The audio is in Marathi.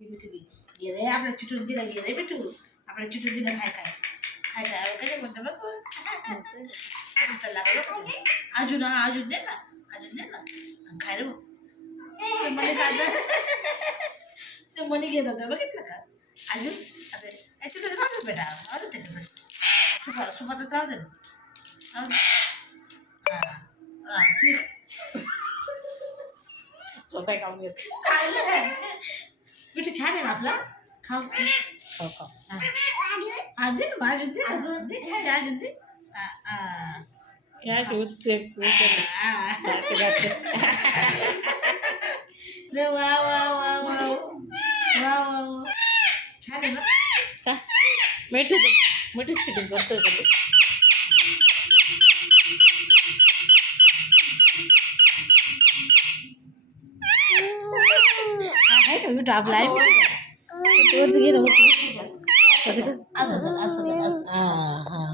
मिठू घे रे आपल्या चिटून दिला घे रे मिठू आपल्या चिटून दिला खाय खाय खाय खाय काय म्हणतं बघ अजून अजून दे ना खाय रे ते मनी काय ते मनी घेत होतं बघितलं का अजून ॲक्च्युली राहतो बेटा अजून त्याच्यात सुपातच राहू दे हां ठीक स्वतः खाऊन घेत मिठू छान आहे ना आपला खाऊ खाऊ हां दे ना अजून दे अजून दे याच उत्ते वा वा वा वा वा वा छान आहे ना का मिठू चिटिंग करतोय का आहे का मिठू आपला आहे वरती घे ना असं हां हां